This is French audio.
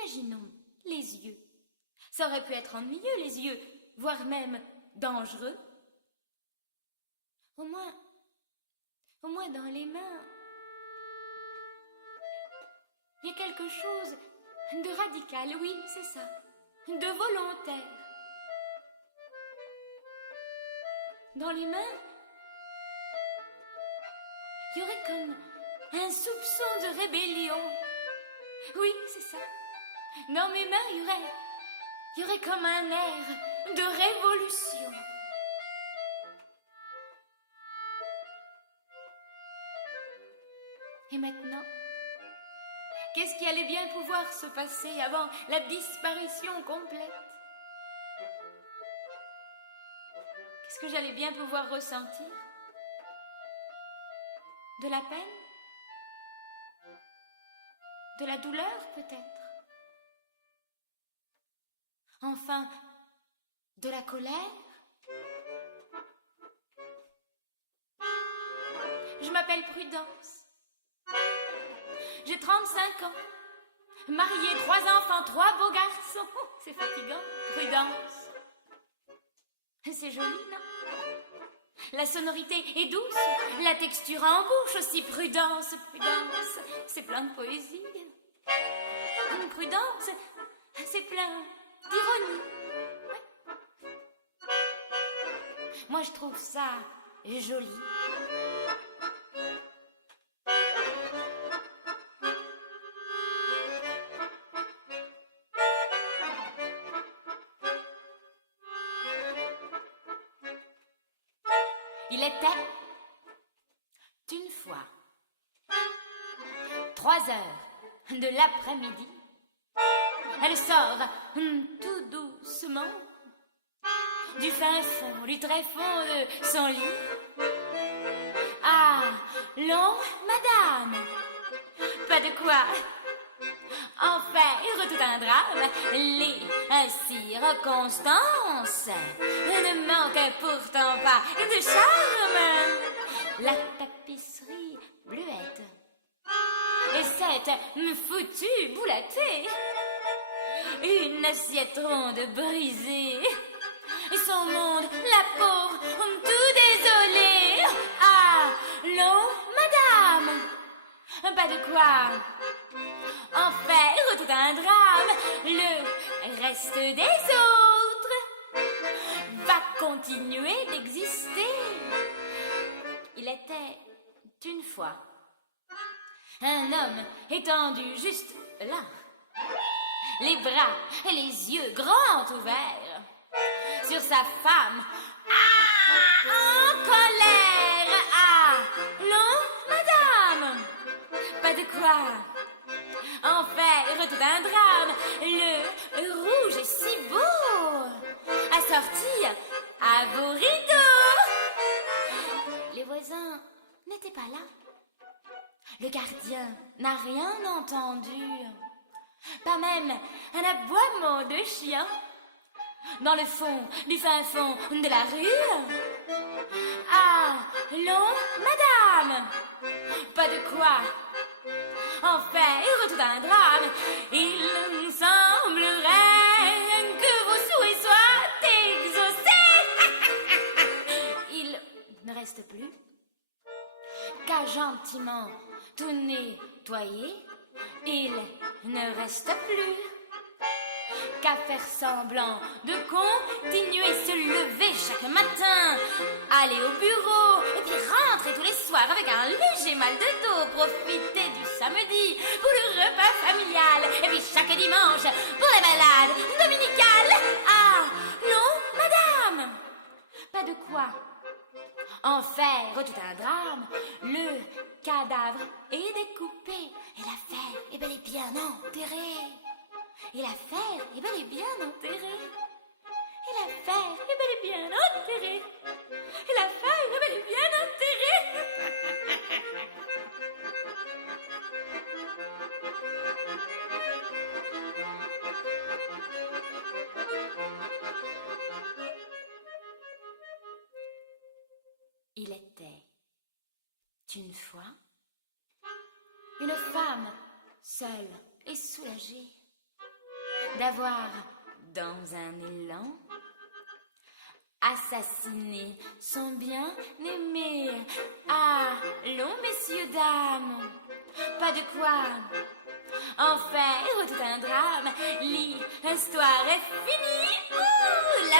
imaginons les yeux. Ça aurait pu être ennuyeux, les yeux, voire même dangereux. Au moins dans les mains, il y a quelque chose de radical, oui, c'est ça, de volontaire. Dans les mains, il y aurait comme un soupçon de rébellion. Oui, c'est ça. Dans mes mains, il y aurait comme un air de révolution. Et maintenant, qu'est-ce qui allait bien pouvoir se passer avant la disparition complète? Qu'est-ce que j'allais bien pouvoir ressentir? De la peine? De la douleur, peut-être? Enfin, de la colère? Je m'appelle Prudence. J'ai 35 ans. Mariée, 3 enfants, 3 beaux garçons. C'est fatigant, Prudence. C'est joli, non? La sonorité est douce, la texture en bouche aussi. Prudence, Prudence, c'est plein de poésie. Prudence, c'est plein d'ironie. Ouais. Moi, je trouve ça joli. Il était une fois 3 heures de l'après-midi. Elle sort tout doucement du fin fond, du tréfonds de son lit. Ah, non, madame, pas de quoi en faire tout un drame. Les circonstances ne manquent pourtant pas de charme. La tapisserie bleuette et cette foutue boulatée, une assiette ronde brisée, son monde, la pauvre, tout désolé. Ah, non, madame, pas de quoi en faire tout un drame. Le reste des autres va continuer d'exister. Il était une fois un homme étendu juste là, les bras et les yeux grands ouverts sur sa femme. Ah, en colère. Ah, non, madame, pas de quoi en faire tout un drame. Le rouge est si beau à sortir à vos rideaux. Les voisins n'étaient pas là. Le gardien n'a rien entendu, pas même un aboiement de chien dans le fond du fin fond de la rue. Ah, non, madame, pas de quoi en faire tout un drame. Il semblerait que vos souhaits soient exaucés. Il ne reste plus qu'à gentiment tout nettoyer. Il ne reste plus qu'à faire semblant de continuer, se lever chaque matin, aller au bureau, et puis rentrer tous les soirs avec un léger mal de dos, profiter du samedi pour le repas familial, et puis chaque dimanche pour les balades dominicales. Ah, non, madame, pas de quoi en faire tout un drame. Le cadavre est découpé, et l'affaire est bel et bien enterrée. Et l'affaire est bel et bien enterrée. Et l'affaire est bel et bien enterrée. Et l'affaire est bel et bien enterrée. Il était une fois une femme seule et soulagée d'avoir, dans un élan, assassiné son bien-aimé. Allons, messieurs, dames, pas de quoi en faire tout un drame. L'histoire est finie. Ouh, la